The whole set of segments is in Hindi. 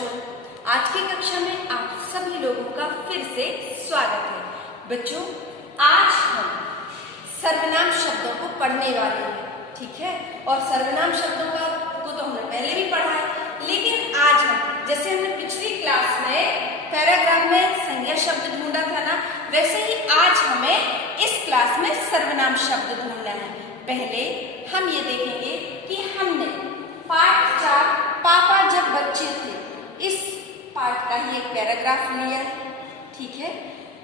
बच्चों, आज की कक्षा में आप सभी लोगों का फिर से स्वागत है। बच्चों, आज हम सर्वनाम शब्दों को पढ़ने वाले हैं, ठीक है। और सर्वनाम शब्दों को तो हमने पहले भी पढ़ा है, लेकिन आज हम, जैसे हमने पिछली क्लास में पैराग्राफ में संज्ञा शब्द ढूंढा था ना, वैसे ही आज हमें इस क्लास में सर्वनाम शब्द ढूंढना है। पहले हम ये देखेंगे कि हमने पाठ 4 पापा जब बच्चे थे, इस पाठ का ही एक पैराग्राफ लिया है, ठीक है।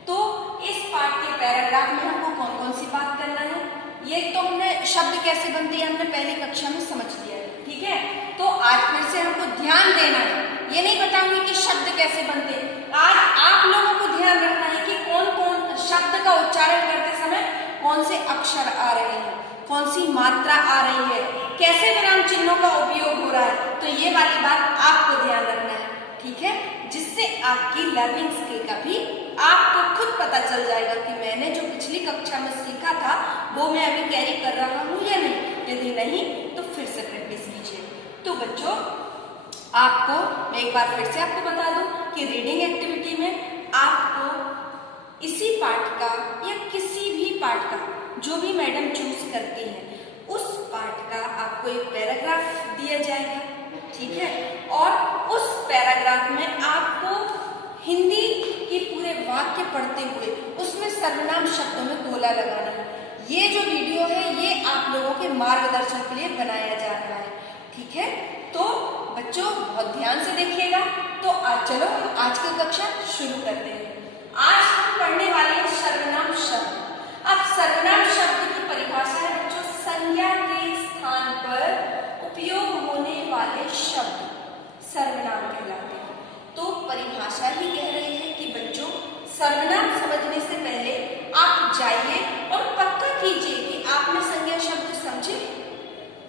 तो इस पाठ के पैराग्राफ में हमको कौन कौन सी बात करना है, ये तो हमने शब्द कैसे बनते हैं हमने पहली कक्षा में समझ लिया है, ठीक है। तो आज फिर से हमको ध्यान देना है, ये नहीं बताऊंगी कि शब्द कैसे बनते हैं। आज आप लोगों को ध्यान रखना है कि कौन कौन शब्द का उच्चारण करते समय कौन से अक्षर आ रहे हैं, कौन सी मात्रा आ रही है, कैसे विराम चिन्हों का उपयोग हो रहा है। तो ये वाली बात आपको ध्यान रखना है, ठीक है, जिससे आपकी लर्निंग स्किल का भी आपको खुद पता चल जाएगा कि मैंने जो पिछली कक्षा में सीखा था वो मैं अभी कैरी कर रहा हूँ या नहीं। यदि नहीं तो फिर से प्रैक्टिस कीजिए। तो बच्चों, आपको मैं एक बार फिर से आपको बता दूं कि रीडिंग एक्टिविटी में आपको इसी पाठ का या किसी भी पाठ का जो भी मैडम चूज करती है उस पाठ का आपको एक पैराग्राफ दिया जाएगा, ठीक है। और उस पैराग्राफ में आपको हिंदी के पूरे वाक्य पढ़ते हुए उसमें सर्वनाम शब्दों में गोला लगाना है। ये जो वीडियो है ये आप लोगों के मार्गदर्शन के लिए बनाया जा रहा है, ठीक है। तो बच्चों, बहुत ध्यान से देखिएगा। तो आज चलो हम आज की कक्षा शुरू करते हैं। आज हम पढ़ने वाले हैं सर्वनाम शब्द। अब सर्वनाम शब्द की परिभाषा है बच्चों, संज्ञा के स्थान पर उपयोग होने वाले शब्द सर्वनाम कहलाते हैं। तो परिभाषा ही कह रही है कि बच्चों, सर्वनाम समझने से पहले आप जाइए और पक्का कीजिए कि आपने संज्ञा शब्द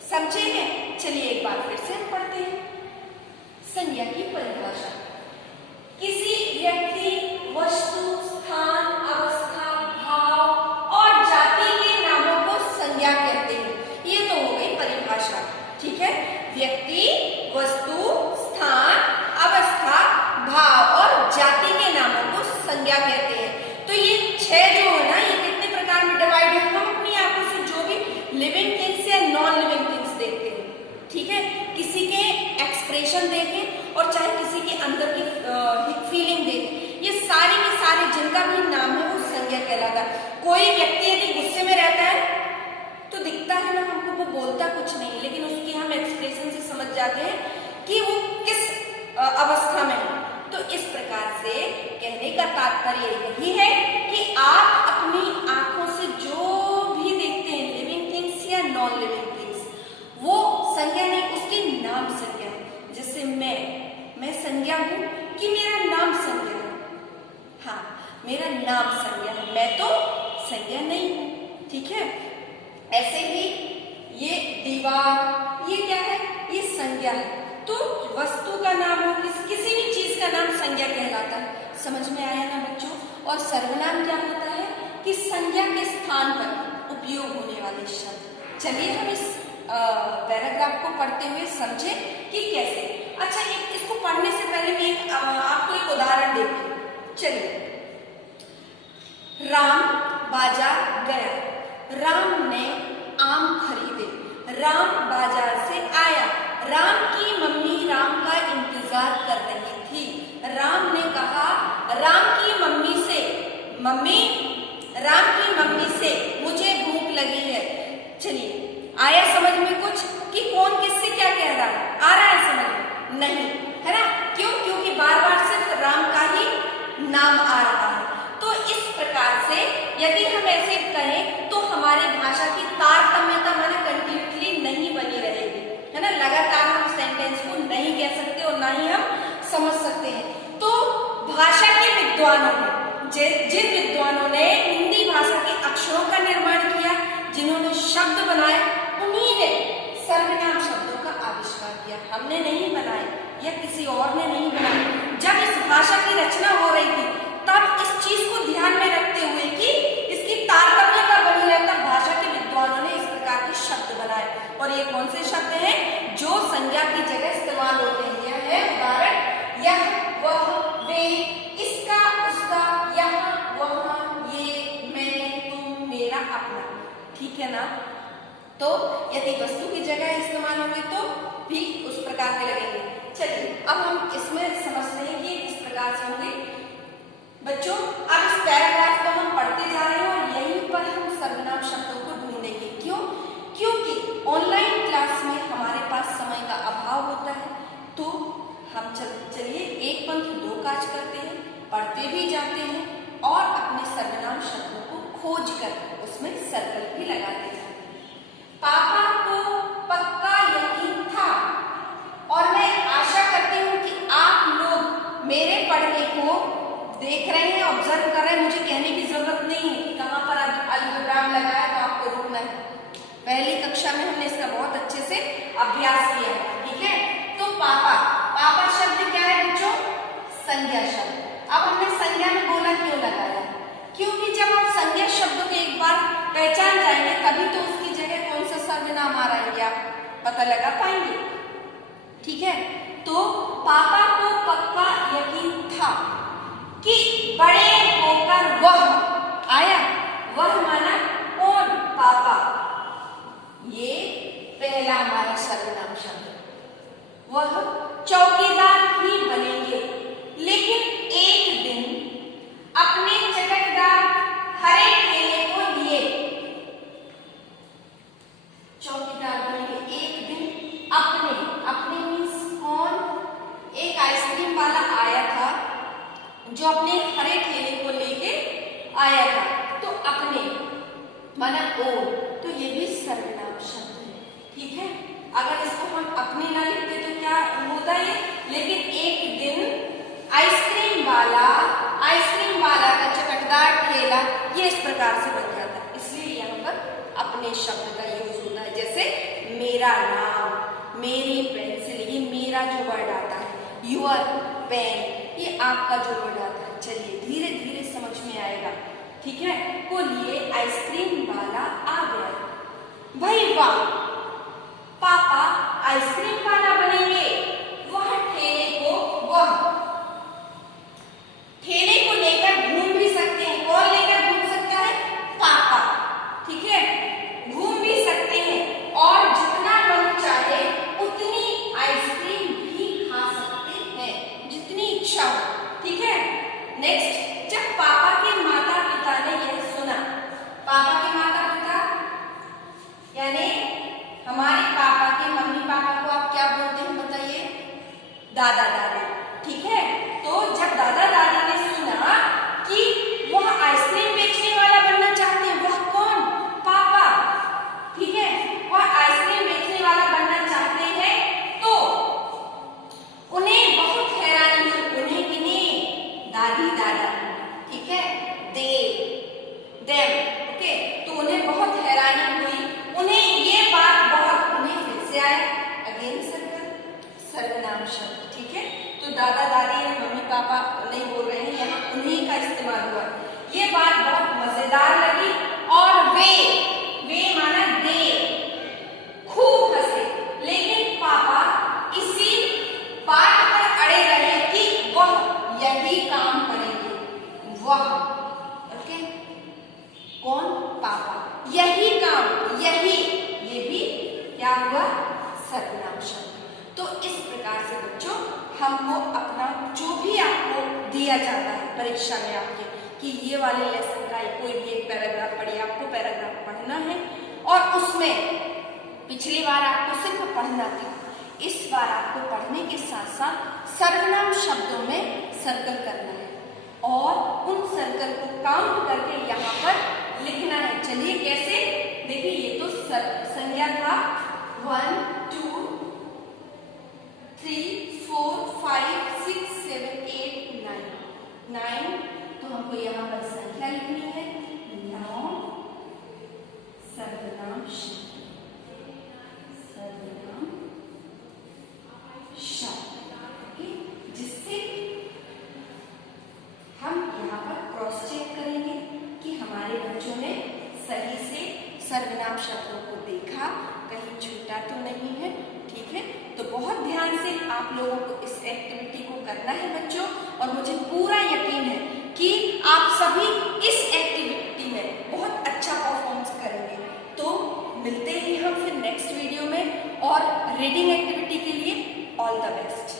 समझे हैं। चलिए एक बार फिर से हम पढ़ते हैं। संज्ञा की परिभाषा, किसी व्यक्ति, वस्तु, स्थान, अवस्था, भाव और जाति के नामों को संज्ञा कहते हैं। ये तो हो गई परिभाषा, ठीक है। व्यक्ति, वस्तु, स्थान, अवस्था, भाव और जाति के नामों को संज्ञा कहते हैं। तो ये 6 जो है ना, ये कितने प्रकार में डिवाइड है। हम अपनी आंखों से जो भी लिविंग थिंग्स या नॉन लिविंग थिंग्स देखते हैं, ठीक है, किसी के एक्सप्रेशन देखें और चाहे किसी के अंदर की फीलिंग देखें, ये सारे के सारे जिनका भी नाम है वो संज्ञा कहलाता है। कोई व्यक्ति यदि गुस्से में रहता है तो दिखता है ना हमको, वो बोलता कुछ नहीं, लेकिन उसकी हम एक्सप्रेशन से समझ जाते हैं कि वो किस अवस्था में है। तो इस प्रकार से कहने का तात्पर्य यही है कि आप अपनी आंखों से जो भी देखते हैं, लिविंग थिंग्स या नॉन लिविंग थिंग्स, वो संज्ञा नहीं, उसकी नाम संज्ञा है। जैसे मैं संज्ञा हूं कि मेरा नाम संज्ञा है, हाँ मेरा नाम संज्ञा है, मैं तो संज्ञा नहीं हूं, ठीक है। ऐसे ही ये दीवार, ये क्या है, ये संज्ञा है। तो वस्तु का नाम हो, किसी भी चीज का नाम संज्ञा कहलाता है। समझ में आया ना बच्चों। और सर्वनाम क्या होता है कि संज्ञा के स्थान पर उपयोग होने वाले शब्द। चलिए हम इस पैराग्राफ को पढ़ते हुए समझे कि कैसे। अच्छा, इसको पढ़ने से पहले मैं आपको एक उदाहरण देती हूँ। चलिए, राम बाजार गया, राम ने आम खरीदे, राम बाजार से आया, राम की मम्मी राम का इंतजार कर रही थी। राम ने कहा राम की मम्मी से, मम्मी, राम की मम्मी से मुझे भूख लगी है। चलिए, आया समझ में कुछ कि कौन किससे क्या कह रहा है? आ रहा है समझ में? नहीं, है ना। क्यों? क्योंकि बार बार सिर्फ राम का ही नाम आ रहा है। तो इस प्रकार से यदि हम ऐसे कहें तो हमारे भाषा की तारतम्यता माने कंटिन्यूटी नहीं बनी रहेगी, है ना। लगातार हम सेंटेंस को नहीं कह सकते और ना ही हम समझ सकते हैं। तो भाषा के विद्वानों ने, जिन विद्वानों ने हिंदी भाषा के अक्षरों का निर्माण किया, जिन्होंने शब्द बनाए, उन्हीं ने सर्वनाम शब्दों का आविष्कार किया। हमने नहीं बनाए या किसी और ने नहीं बनाए। जब इस भाषा की रचना हो रही थी तब इस चीज को ध्यान में रखते हुए कि इसकी तारतम्यता बनी रहे, तब भाषा के विद्वानों ने इस प्रकार के शब्द बनाए। और ये कौन से शब्द हैं जो संज्ञा की जगह इस्तेमाल होते हैं? यह है उदाहरण, ना, तो यदि वस्तु की जगह इस्तेमाल होंगे तो भी उस प्रकार के लगेंगे। चलिए अब हम इसमें समझते हैं कि किस प्रकार से होंगे। बच्चों अब इस पैराग्राफ को हम पढ़ते जा रहे हैं और यहीं पर हम सर्वनाम शब्दों को ढूंढेंगे। क्यों? क्योंकि ऑनलाइन क्लास में हमारे पास समय का अभाव होता है, तो हम चलिए एक पंथ दो काज करते हैं, पढ़ते भी जाते हैं और अपने सर्वनाम शब्दों को खोज कर उसमें सर्कल भी लगाते हैं। पापा को पक्का यकीन था, और मैं आशा करती हूँ कि आप लोग मेरे पढ़ने को देख रहे हैं, ऑब्जर्व कर रहे हैं। मुझे कहने की जरूरत नहीं है कि कहाँ पर अलविराम लगाया तो आपको रुकना है। पहली कक्षा में हमने इसका बहुत अच्छे से अभ्यास किया है, ठीक है। तो पापा, पापा शब्द क्या है बच्चों? संज्ञा शब्द। अब हमने संज्ञा में बोला क्यों लगाया? क्योंकि जब आप संज्ञा शब्दों को एक बार पहचान जाएंगे तभी तो उसकी जगह कौन सा सर्वनाम आ रहेंगे आप पता लगा पाएंगे, ठीक है। तो पापा को पक्का यकीन था कि बड़े होकर वह आया। वह माना कौन? पापा। ये पहला हमारा सर्वनाम शब्द। वह चौकीदार ही बनेंगे, लेकिन एक दिन अपने चटकदार हरे ठेले को लिए चौकीदार बनेंगे। एक दिन अपने मीन्स कौन? एक आइसक्रीम वाला आया था जो अपने हरे ठेले को लेके आया था, तो अपने माना ओर, तो ये भी सर्वनाम शब्द है, ठीक है। अगर इसको हम अपने ना लिखते तो क्या होता है, लेकिन एक दिन आइसक्रीम वाला का चटकदार ठेला, ये इस प्रकार से बन जाता है। इसलिए यहाँ पर अपने शब्द का यूज होता है। जैसे मेरा नाम, मेरी पेंसिल, ये मेरा जो वर्ड आता है, यूर पेन, ये आपका जो वर्ड आता है। चलिए धीरे धीरे समझ में आएगा, ठीक है। को लिए आइसक्रीम वाला आ गया। भाई वाह, पापा आइसक्रीम वाला बनेंगे। वह ठेले को लेकर घूम भी सकते हैं। कौन लेकर घूम सकता है? पापा, ठीक है। घूम भी सकते हैं और जितना मन चाहे उतनी आइसक्रीम भी खा सकते हैं, जितनी इच्छा हो, ठीक है। नेक्स्ट, जब पापा के माता पिता ने यह सुना, पापा के माता पिता यानी हमारे पापा के मम्मी पापा को आप क्या बोलते हैं बताइए? दादा दादी, ठीक है। तो जब दादा दादी ने सुना कि वह आइसक्रीम बेचने वाला बनना चाहते हैं, वह कौन? पापा, ठीक है। वह आइसक्रीम बेचने वाला बनना चाहते हैं, तो उन्हें बहुत हैरानी हुई। उन्हें किन्हें? दादी दादा, ठीक है। Them, okay. तो उन्हें बहुत हैरानी हुई, उन्हें ये बात बहुत, उन्हें फिर से आया अगेन सर्वनाम शब्द, ठीक है। तो दादा दादी या मम्मी पापा नहीं बोल रहे हैं, यहाँ उन्हीं का इस्तेमाल हुआ। ये बात बहुत मजेदार लगी और वे माना दे, खूब हंसे। लेकिन पापा इसी बात पर अड़े रहे कि वह यही काम करेंगे। वह, ओके, कौन? पापा, यही काम, यही, ये भी क्या हुआ? सर्वनाम शब्द। तो इस प्रकार से बच्चों हमको अपना जो भी आपको दिया जाता है परीक्षा में आपके, कि ये वाले लेसन का कोई भी एक पैराग्राफ पढ़िए, आपको पैराग्राफ पढ़ना है और उसमें पिछली बार आपको सिर्फ पढ़ना था, इस बार आपको पढ़ने के साथ साथ सर्वनाम शब्दों में सर्कल करना है और उन सर्कल को काउंट करके यहाँ पर लिखना है। चलिए कैसे? देखिए ये तो संज्ञा था 1 2 3 4 5 6 7 8 9, तो हमको यहाँ पर संख्या लिखनी है 9 सर्वनाम शब्द, जिससे हम यहाँ पर क्रॉस चेक करेंगे कि हमारे बच्चों ने सही से सर्वनाम शब्दों को देखा, कहीं छूटा तो नहीं है, ठीक है। तो बहुत ध्यान से आप लोगों को इस एक्टिविटी को करना है बच्चों, और मुझे पूरा यकीन है कि आप सभी इस एक्टिविटी में बहुत अच्छा परफॉर्मेंस करेंगे। तो रीडिंग एक्टिविटी के लिए ऑल द बेस्ट।